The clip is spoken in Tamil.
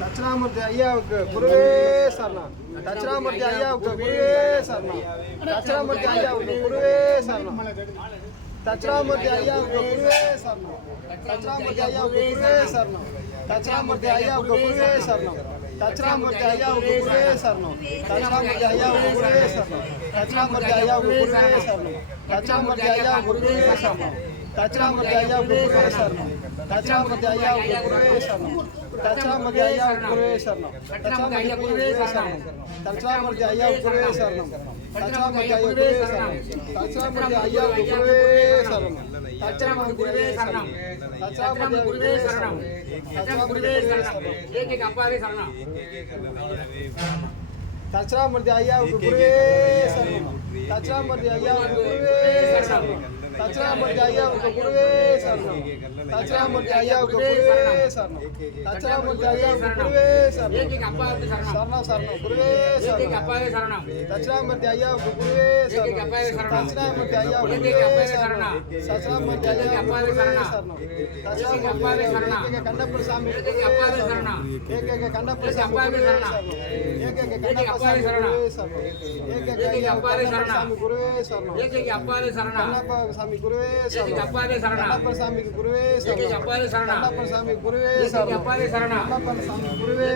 Tachra Murdhaya Guru Sarno Tachra Murdhaya Guru Sarno Tachra Murdhaya Guru Sarno Tachra Murdhaya Guru Sarno Tachra Murdhaya Guru Sarno Tachra Murdhaya Guru Sarno Tachra Murdhaya Guru Sarno Tachra Murdhaya Guru Sarno Tachra Murdhaya Guru Sarno ತಾಚರಾಮಗದ್ದೆ ಅಯ್ಯ ಗುರುವೇ ಸರ್ ನಾವು ತಾಚರಾಮಗದ್ದೆ ಅಯ್ಯ ಗುರುವೇ ಸರ್ ನಾವು ತಾಚರಾಮಗದ್ದೆ ಅಯ್ಯ ಗುರುವೇ ಸರ್ ನಾವು ತಾಚರಾಮಗದ್ದೆ ಗುರುವೇ ಸರ್ ನಾವು ತಾಚರಾಮಗದ್ದೆ ಅಯ್ಯ ಗುರುವೇ ಸರ್ ನಾವು ತಾಚರಾಮಗದ್ದೆ ಅಯ್ಯ ಗುರುವೇ ಸರ್ ನಾವು ತಾಚರಾಮಗದ್ದೆ ಅಯ್ಯ ಗುರುವೇ ಸರ್ ನಾವು ತಾಚರಾಮಗದ್ದೆ ಗುರುವೇ ಸರ್ ನಾವು ತಾಚರಾಮಗದ್ದೆ ಗುರುವೇ ಸರ್ ನಾವು ತಾಚರಾಮಗದ್ದೆ ಗುರುವೇ ಸರ್ ನಾವು ಏಕ ಏಕ ಅಪ್ಪಾರೇ ಸರ್ ನಾವು ತಾಚರಾಮಗದ್ದೆ ಅಯ್ಯ ಗುರುವೇ ಸರ್ ನಾವು ತಾಚರಾಮಗದ್ದೆ ಅಯ್ಯ ಗುರುವೇ ಸರ್ ನಾವು தச்சராமூர்த்தி ஐயாவுக்கு குருவே சரணம். தச்சராமூர்த்தி ஐயாவுக்கு குருவே சரணம். தச்சராமூர்த்தி ஐயாவுக்கு குருவே சரணம். சரணம். சரணம் குருவே சரணம். தச்சராமூர்த்தி ஐயாவுக்கு குருவே சரணம். தச்சராமூர்த்தி ஐயாவுக்கு குருவே சரணம். தச்சராமூர்த்தி ஐயாவுக்கு குருவே சரணம். தச்சராமூர்த்தி ஐயாவுக்கு கண்டப்பட சாமி சரணம். ஏகேக கண்டப்பட சாமி சரணம். ஏகேக கண்டப்பட சாமி சாமி குருவே சாமி. அப்பாவே சரணா. அப்பர் சாமிக்கு குருவே சாமி அப்பாவே சரணா. அப்பர் சாமி குருவே சாமி அப்பாவே சரணா. அப்பர் சாமி குருவே